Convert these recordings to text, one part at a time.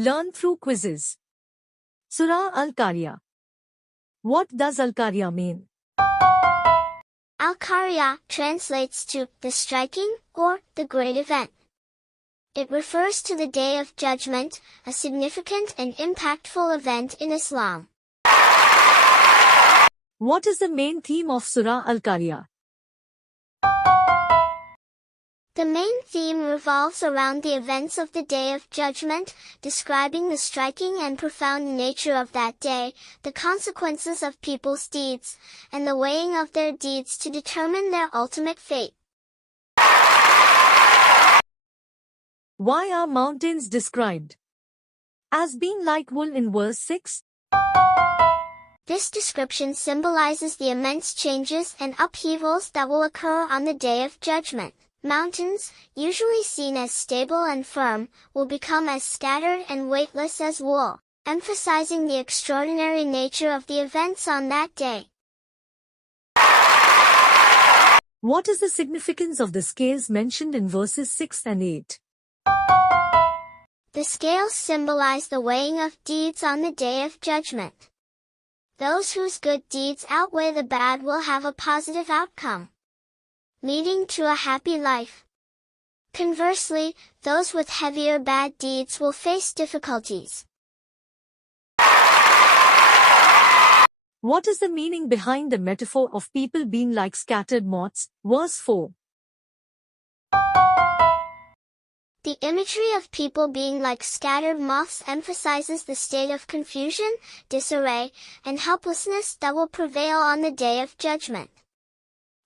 Learn through quizzes. Surah Al-QARIA. What does Al-QARIA mean? Al-QARIA translates to the striking or the great event. It refers to the Day of Judgment, a significant and impactful event in Islam. What is the main theme of Surah Al-QARIA? The main theme revolves around the events of the Day of Judgment, describing the striking and profound nature of that day, the consequences of people's deeds, and the weighing of their deeds to determine their ultimate fate. Why are mountains described as being like wool in verse 6? This description symbolizes the immense changes and upheavals that will occur on the Day of Judgment. Mountains, usually seen as stable and firm, will become as scattered and weightless as wool, emphasizing the extraordinary nature of the events on that day. What is the significance of the scales mentioned in verses 6 and 8? The scales symbolize the weighing of deeds on the Day of Judgment. Those whose good deeds outweigh the bad will have a positive outcome, leading to a happy life. Conversely, those with heavier bad deeds will face difficulties. What is the meaning behind the metaphor of people being like scattered moths? Verse 4. The imagery of people being like scattered moths emphasizes the state of confusion, disarray, and helplessness that will prevail on the Day of Judgment.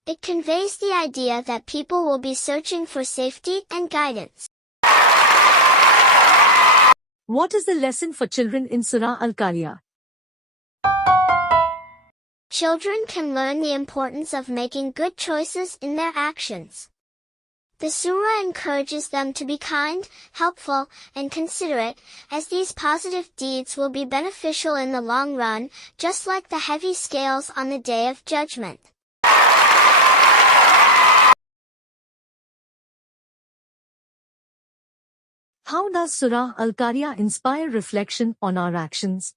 It conveys the idea that people will be searching for safety and guidance. What is the lesson for children in Surah Al-QARIA? Children can learn the importance of making good choices in their actions. The surah encourages them to be kind, helpful, and considerate, as these positive deeds will be beneficial in the long run, just like the heavy scales on the Day of Judgment. How does Surah Al-QARIA inspire reflection on our actions?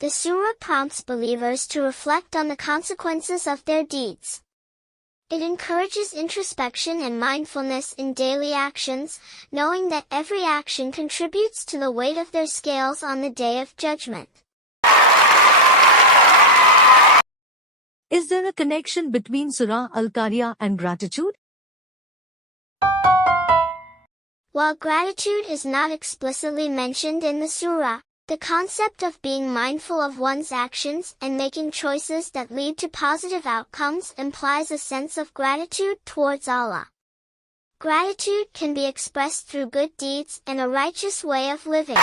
The surah prompts believers to reflect on the consequences of their deeds. It encourages introspection and mindfulness in daily actions, knowing that every action contributes to the weight of their scales on the Day of Judgment. Is there a connection between Surah Al-QARIA and gratitude? While gratitude is not explicitly mentioned in the surah, the concept of being mindful of one's actions and making choices that lead to positive outcomes implies a sense of gratitude towards Allah. Gratitude can be expressed through good deeds and a righteous way of living.